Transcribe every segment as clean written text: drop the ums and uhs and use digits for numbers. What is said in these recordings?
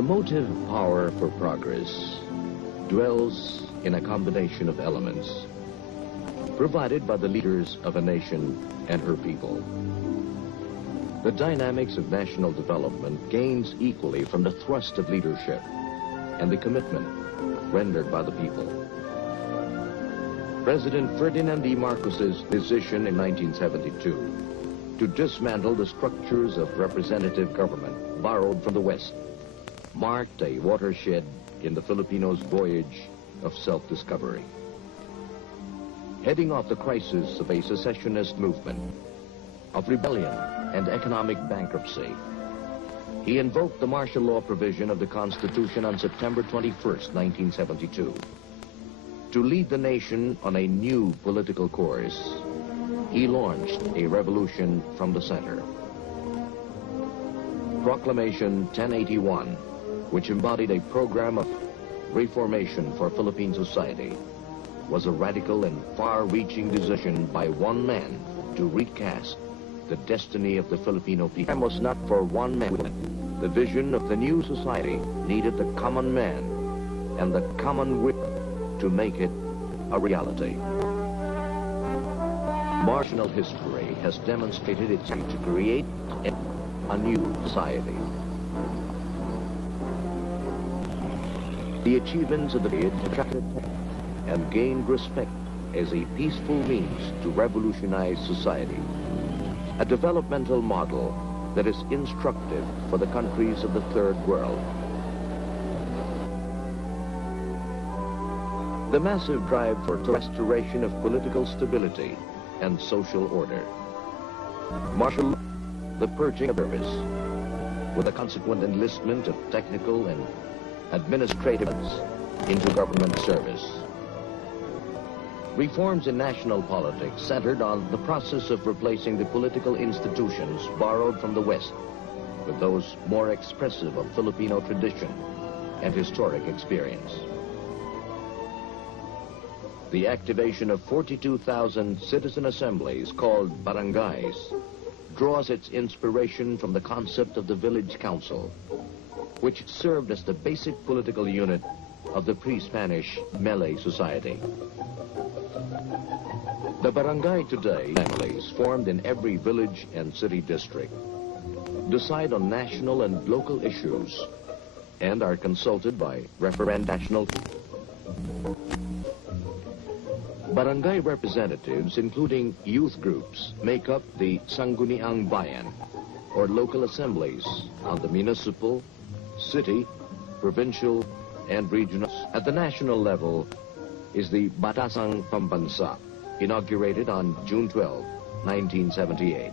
The motive power for progress dwells in a combination of elements provided by the leaders of a nation and her people. The dynamics of national development gains equally from the thrust of leadership and the commitment rendered by the people. President Ferdinand Marcos's decision in 1972 to dismantle the structures of representative government borrowed from the West marked a watershed in the Filipinos' voyage of self-discovery. Heading off the crisis of a secessionist movement, of rebellion and economic bankruptcy, he invoked the martial law provision of the Constitution on September 21st, 1972. To lead the nation on a new political course, he launched a revolution from the center. Proclamation 1081, which embodied a program of reformation for Philippine society, was a radical and far-reaching decision by one man to recast the destiny of the Filipino people. It was not for one man. The vision of the new society needed the common man and the common will to make it a reality. Martial history has demonstrated its need to create a new society. The achievements of the period attracted and gained respect as a peaceful means to revolutionize society, a developmental model that is instructive for the countries of the Third World. The massive drive for the restoration of political stability and social order. Martial law, the purging of service, with a consequent enlistment of technical and administrative into government service. Reforms in national politics centered on the process of replacing the political institutions borrowed from the West with those more expressive of Filipino tradition and historic experience. The activation of 42,000 citizen assemblies called barangays draws its inspiration from the concept of the village council, which served as the basic political unit of the pre-Spanish Malay society. The barangay today, families formed in every village and city district, decide on national and local issues and are consulted by national. Barangay representatives, including youth groups, make up the Sangguniang Bayan, or local assemblies on the municipal, city, provincial, and regional. At the national level is the Batasang Pambansa, inaugurated on June 12, 1978.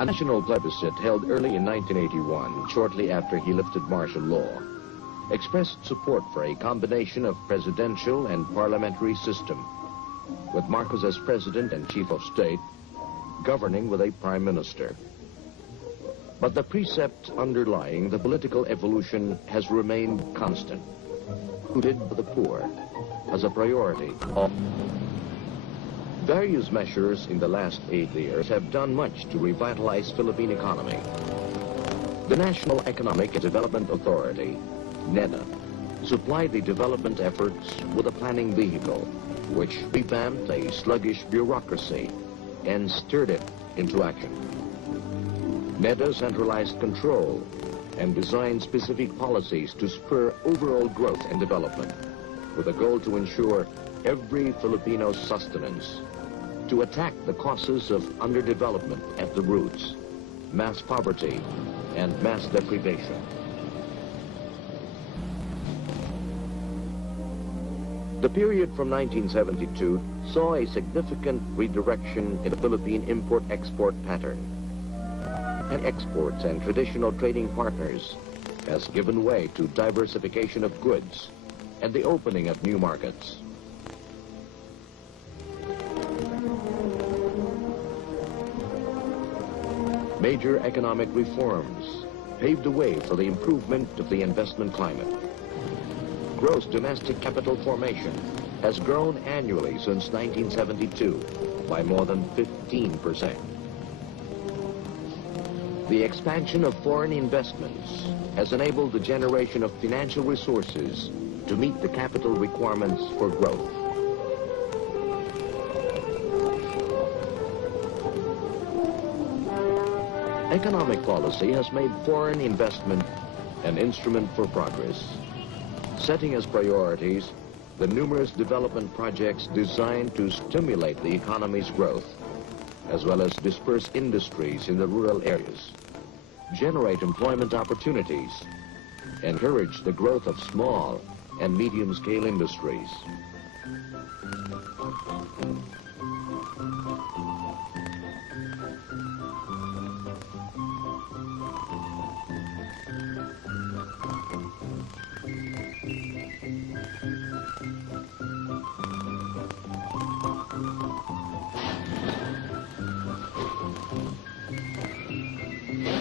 A national plebiscite held early in 1981, shortly after he lifted martial law, expressed support for a combination of presidential and parliamentary system, with Marcos as president and chief of state, governing with a prime minister. But the precept underlying the political evolution has remained constant, rooted for the poor as a priority. Various measures in the last 8 years have done much to revitalize Philippine economy. The National Economic and Development Authority, NEDA, supplied the development efforts with a planning vehicle, which revamped a sluggish bureaucracy and stirred it into action. NEDA centralized control and designed specific policies to spur overall growth and development, with a goal to ensure every Filipino's sustenance, to attack the causes of underdevelopment at the roots, mass poverty, and mass deprivation. The period from 1972 saw a significant redirection in the Philippine import-export pattern. And exports and traditional trading partners has given way to diversification of goods and the opening of new markets. Major economic reforms paved the way for the improvement of the investment climate. Gross domestic capital formation has grown annually since 1972 by more than 15%. The expansion of foreign investments has enabled the generation of financial resources to meet the capital requirements for growth. Economic policy has made foreign investment an instrument for progress, setting as priorities the numerous development projects designed to stimulate the economy's growth, as well as disperse industries in the rural areas, generate employment opportunities, encourage the growth of small and medium-scale industries.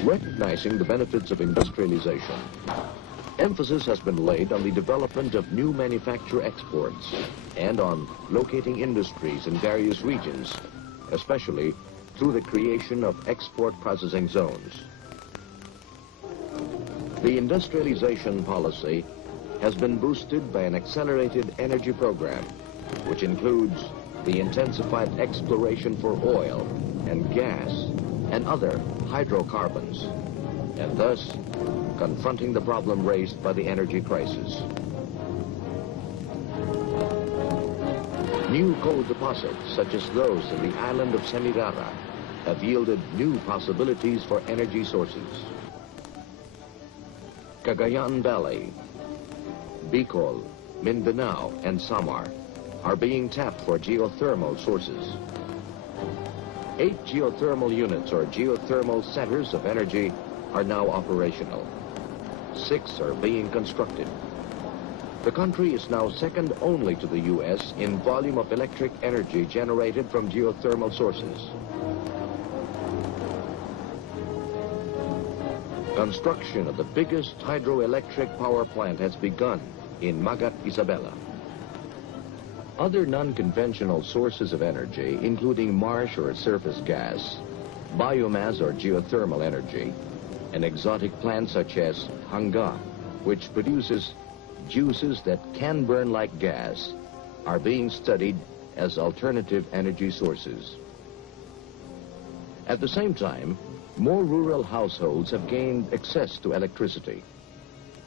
Recognizing the benefits of industrialization, emphasis has been laid on the development of new manufacture exports and on locating industries in various regions, especially through the creation of export processing zones. The industrialization policy has been boosted by an accelerated energy program, which includes the intensified exploration for oil and gas and other hydrocarbons, and thus confronting the problem raised by the energy crisis. New coal deposits, such as those in the island of Semirara, have yielded new possibilities for energy sources. Cagayan Valley, Bicol, Mindanao, and Samar are being tapped for geothermal sources. 8 geothermal units, or geothermal centers of energy, are now operational. 6 are being constructed. The country is now second only to the U.S. in volume of electric energy generated from geothermal sources. Construction of the biggest hydroelectric power plant has begun in Magat Isabela. Other non-conventional sources of energy, including marsh or surface gas, biomass or geothermal energy, and exotic plants such as hanga, which produces juices that can burn like gas, are being studied as alternative energy sources. At the same time, more rural households have gained access to electricity.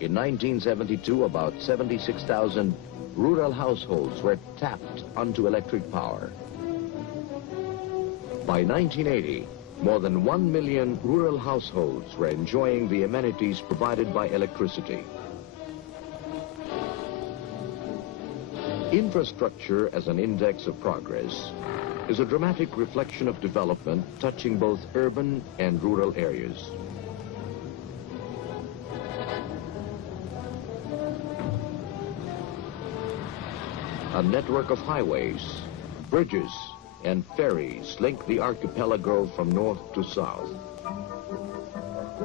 In 1972, about 76,000 rural households were tapped onto electric power. By 1980, more than 1 million rural households were enjoying the amenities provided by electricity. Infrastructure as an index of progress is a dramatic reflection of development touching both urban and rural areas. A network of highways, bridges, and ferries link the archipelago from north to south.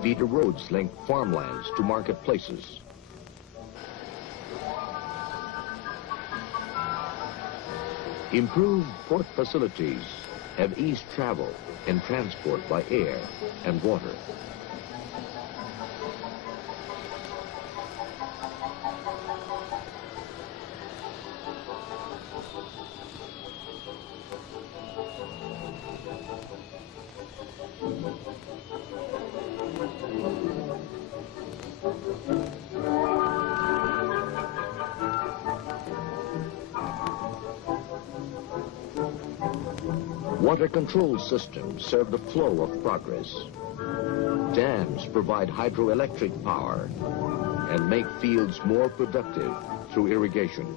Feeder roads link farmlands to marketplaces. Improved port facilities have eased travel and transport by air and water. Water control systems serve the flow of progress. Dams provide hydroelectric power and make fields more productive through irrigation.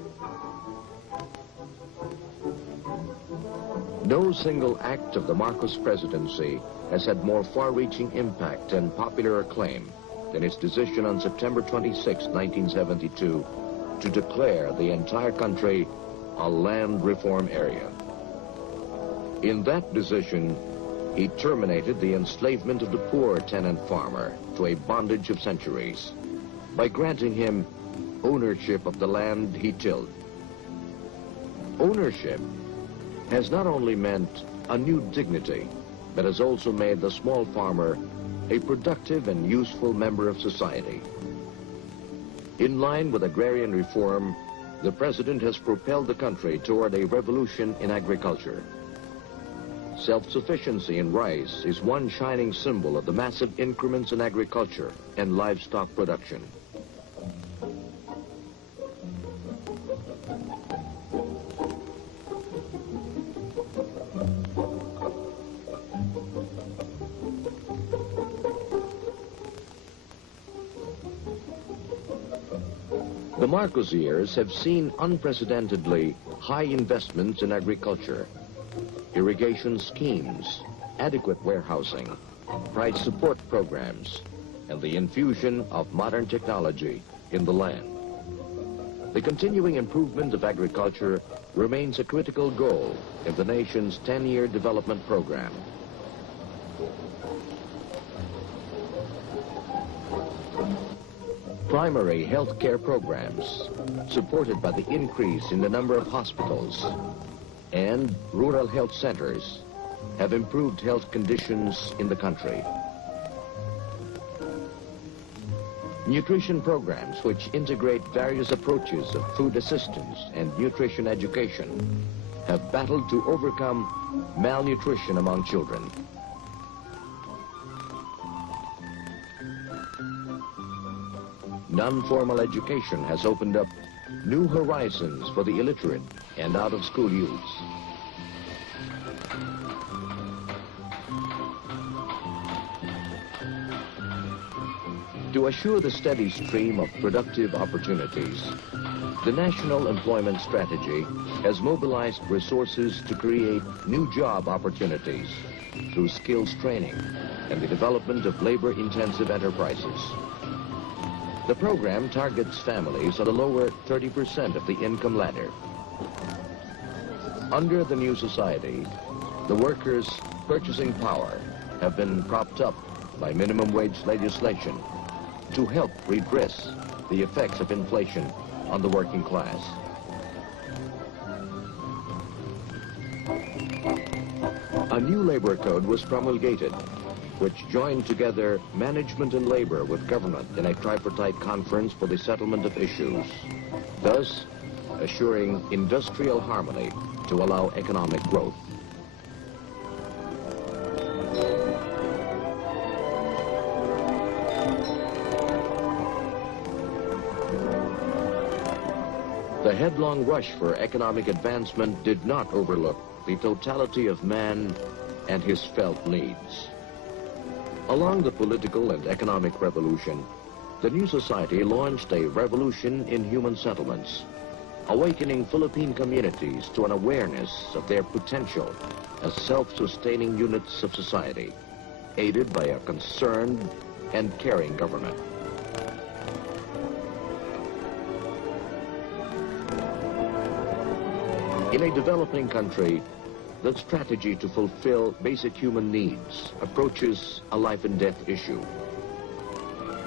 No single act of the Marcos presidency has had more far-reaching impact and popular acclaim than its decision on September 26, 1972, to declare the entire country a land reform area. In that decision, he terminated the enslavement of the poor tenant farmer to a bondage of centuries by granting him ownership of the land he tilled. Ownership has not only meant a new dignity, but has also made the small farmer a productive and useful member of society. In line with agrarian reform, the President has propelled the country toward a revolution in agriculture. Self-sufficiency in rice is one shining symbol of the massive increments in agriculture and livestock production. The Marcos years have seen unprecedentedly high investments in agriculture, irrigation schemes, adequate warehousing, price support programs, and the infusion of modern technology in the land. The continuing improvement of agriculture remains a critical goal in the nation's 10-year development program. Primary health care programs, supported by the increase in the number of hospitals, and rural health centers, have improved health conditions in the country. Nutrition programs which integrate various approaches of food assistance and nutrition education have battled to overcome malnutrition among children. Non-formal education has opened up new horizons for the illiterate and out-of-school youths. To assure the steady stream of productive opportunities, the National Employment Strategy has mobilized resources to create new job opportunities through skills training and the development of labor-intensive enterprises. The program targets families on the lower 30% of the income ladder. Under the new society, the workers' purchasing power have been propped up by minimum wage legislation to help redress the effects of inflation on the working class. A new labor code was promulgated, which joined together management and labor with government in a tripartite conference for the settlement of issues, thus assuring industrial harmony to allow economic growth. The headlong rush for economic advancement did not overlook the totality of man and his felt needs. Along the political and economic revolution, the new society launched a revolution in human settlements, awakening Philippine communities to an awareness of their potential as self-sustaining units of society, aided by a concerned and caring government. In a developing country, the strategy to fulfill basic human needs approaches a life and death issue.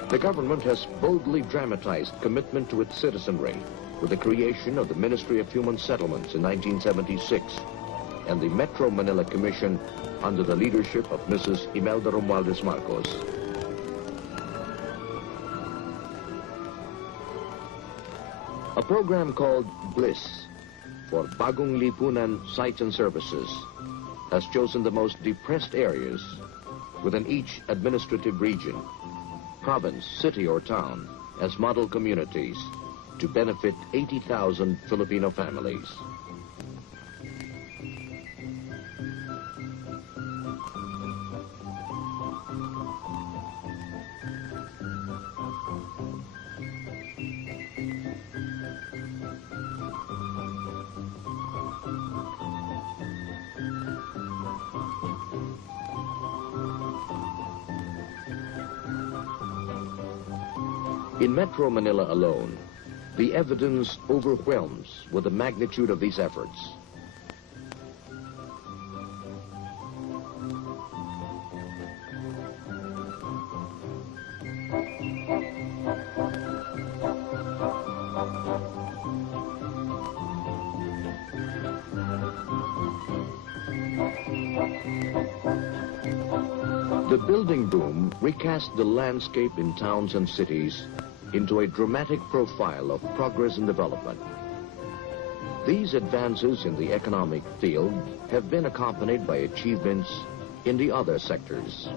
The government has boldly dramatized commitment to its citizenry with the creation of the Ministry of Human Settlements in 1976 and the Metro Manila Commission under the leadership of Mrs. Imelda Romualdez Marcos. A program called BLISS, for Bagong Lipunan Sites and Services, has chosen the most depressed areas within each administrative region, province, city, or town as model communities to benefit 80,000 Filipino families. In Metro Manila alone, the evidence overwhelms with the magnitude of these efforts. The building boom recast the landscape in towns and cities into a dramatic profile of progress and development. These advances in the economic field have been accompanied by achievements in the other sectors.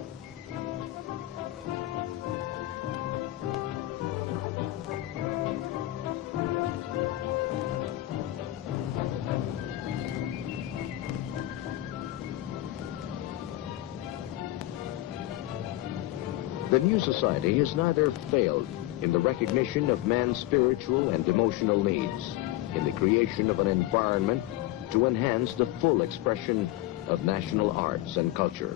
The new society has neither failed in the recognition of man's spiritual and emotional needs, in the creation of an environment to enhance the full expression of national arts and culture.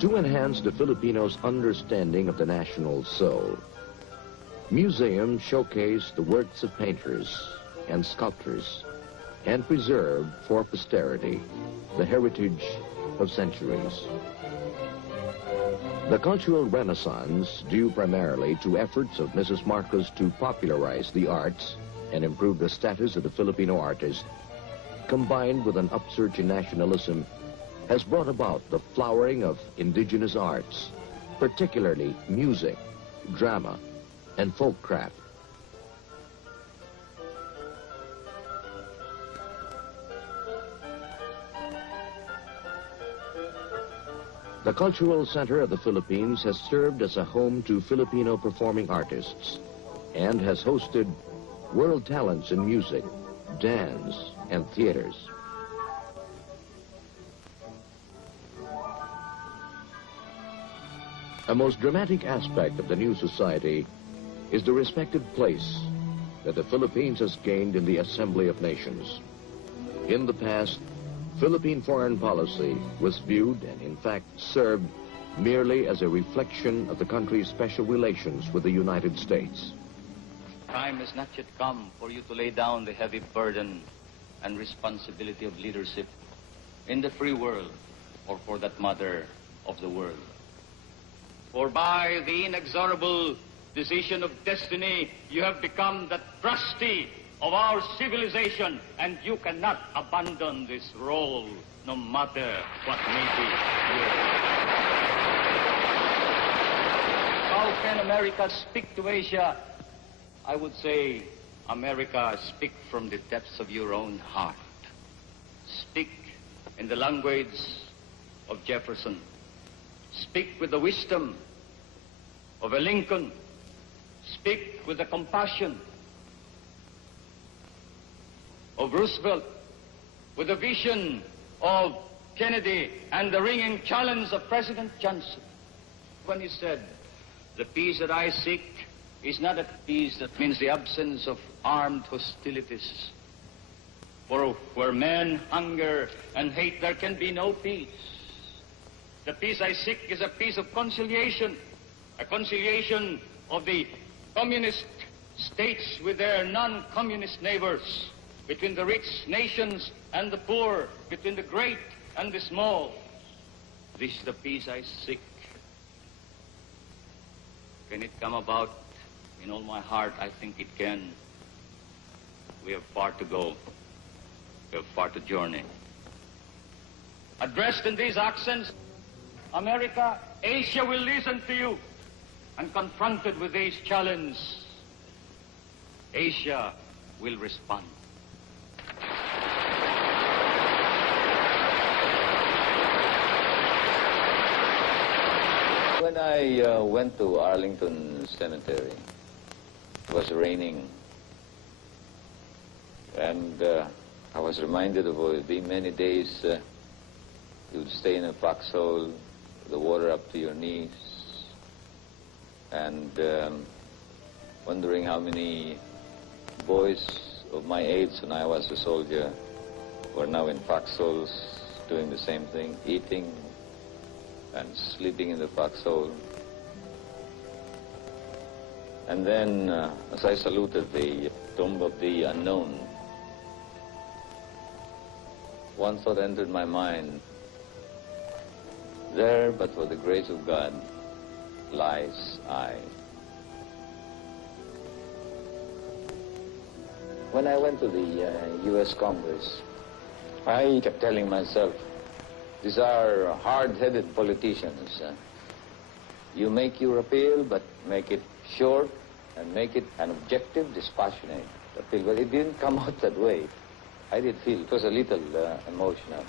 To enhance the Filipinos' understanding of the national soul, museums showcase the works of painters and sculptors and preserve for posterity the heritage of centuries. The cultural renaissance, due primarily to efforts of Mrs. Marcos to popularize the arts and improve the status of the Filipino artist, combined with an upsurge in nationalism, has brought about the flowering of indigenous arts, particularly music, drama, and folk craft. The cultural center of the Philippines has served as a home to Filipino performing artists and has hosted world talents in music, dance, and theaters. A most dramatic aspect of the new society is the respected place that the Philippines has gained in the Assembly of Nations. In the past, Philippine foreign policy was viewed and in fact served merely as a reflection of the country's special relations with the United States. Time has not yet come for you to lay down the heavy burden and responsibility of leadership in the free world, or for that matter, of the world. For by the inexorable decision of destiny, you have become the trustee of our civilization, and you cannot abandon this role, no matter what may be yours. How can America speak to Asia? I would say, America, speak from the depths of your own heart. Speak in the language of Jefferson. Speak with the wisdom of a Lincoln. Speak with the compassion of Roosevelt, with the vision of Kennedy, and the ringing challenge of President Johnson, when he said, "The peace that I seek is not a peace that means the absence of armed hostilities. For where men hunger and hate, there can be no peace. The peace I seek is a peace of conciliation, a conciliation of the communist states with their non-communist neighbors, between the rich nations and the poor, between the great and the small. This is the peace I seek. Can it come about? In all my heart, I think it can. We have far to go. We have far to journey." Addressed in these accents, America, Asia will listen to you. And confronted with these challenges, Asia will respond. When I went to Arlington Cemetery, it was raining, and I was reminded of it being many days you would stay in a foxhole, the water up to your knees, and wondering how many boys of my age when I was a soldier were now in foxholes doing the same thing, eating and sleeping in the foxhole. And then, as I saluted the tomb of the unknown, one thought entered my mind: there, but for the grace of God, lies I. When I went to the U.S. Congress, I kept telling myself, These are hard-headed politicians. You make your appeal, but make it short and make it an objective, dispassionate appeal. But it didn't come out that way. I did feel it was a little emotional.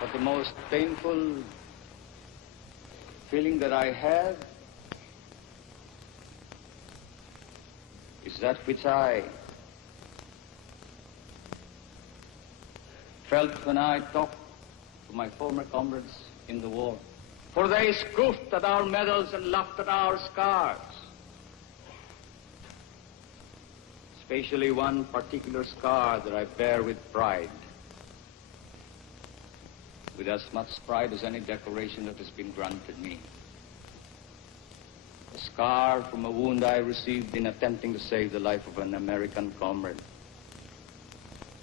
But the most painful feeling that I have is that which I felt when I talked to my former comrades in the war. For they scoffed at our medals and laughed at our scars. Especially one particular scar that I bear with pride. With as much pride as any decoration that has been granted me. A scar from a wound I received in attempting to save the life of an American comrade.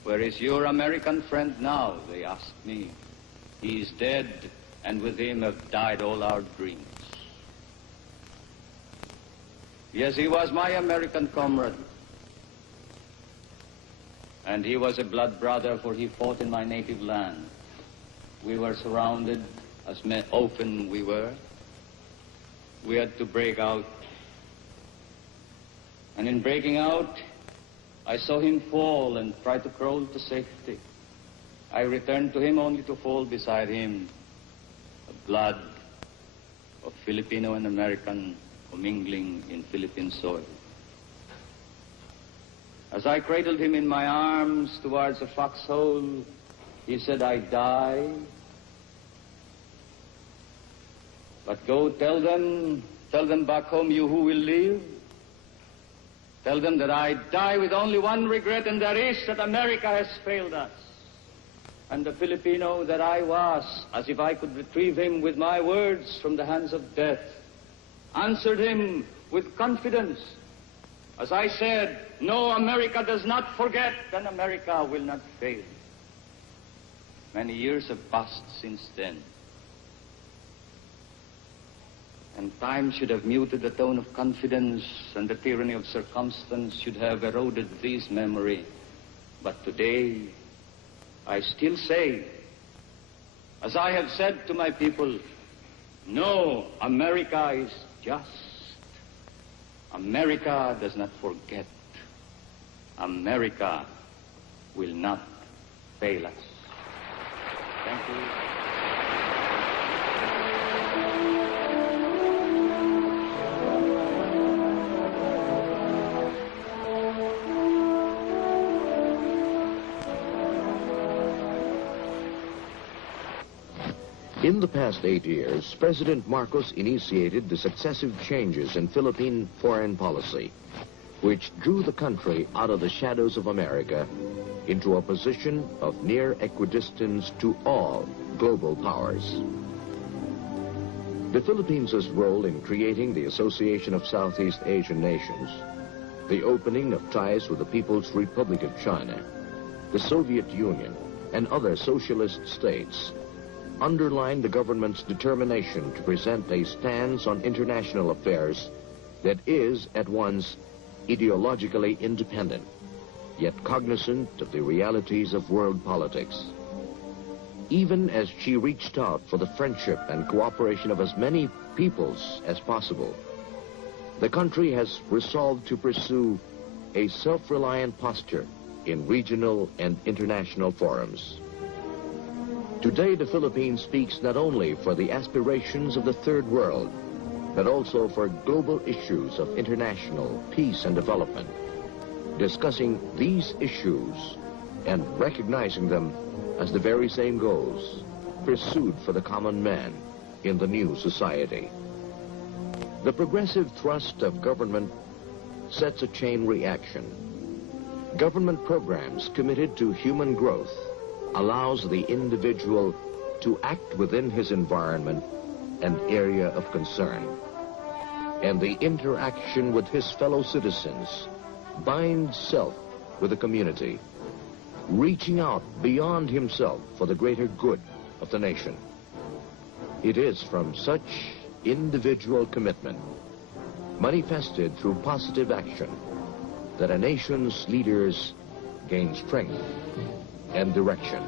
Where is your American friend now, they asked me. He is dead, and with him have died all our dreams. Yes, he was my American comrade. And he was a blood brother, for he fought in my native land. We were surrounded, as often we were. We had to break out. And in breaking out, I saw him fall and try to crawl to safety. I returned to him only to fall beside him. The blood of Filipino and American commingling in Philippine soil. As I cradled him in my arms towards a foxhole, he said, I die. But go tell them back home, you who will live. Tell them that I die with only one regret, and that is that America has failed us. And the Filipino that I was, as if I could retrieve him with my words from the hands of death, answered him with confidence. As I said, no, America does not forget, and America will not fail. Many years have passed since then. And time should have muted the tone of confidence, and the tyranny of circumstance should have eroded this memory. But today, I still say, as I have said to my people, no, America is just. America does not forget. America will not fail us. Thank you. In the past 8 years, President Marcos initiated the successive changes in Philippine foreign policy, which drew the country out of the shadows of America into a position of near equidistance to all global powers. The Philippines' role in creating the Association of Southeast Asian Nations, the opening of ties with the People's Republic of China, the Soviet Union, and other socialist states underlined the government's determination to present a stance on international affairs that is at once ideologically independent, yet cognizant of the realities of world politics. Even as she reached out for the friendship and cooperation of as many peoples as possible, the country has resolved to pursue a self-reliant posture in regional and international forums. Today, the Philippines speaks not only for the aspirations of the Third World, but also for global issues of international peace and development, discussing these issues and recognizing them as the very same goals pursued for the common man in the new society. The progressive thrust of government sets a chain reaction. Government programs committed to human growth allows the individual to act within his environment and area of concern. And the interaction with his fellow citizens binds self with the community, reaching out beyond himself for the greater good of the nation. It is from such individual commitment, manifested through positive action, that a nation's leaders gain strength and direction.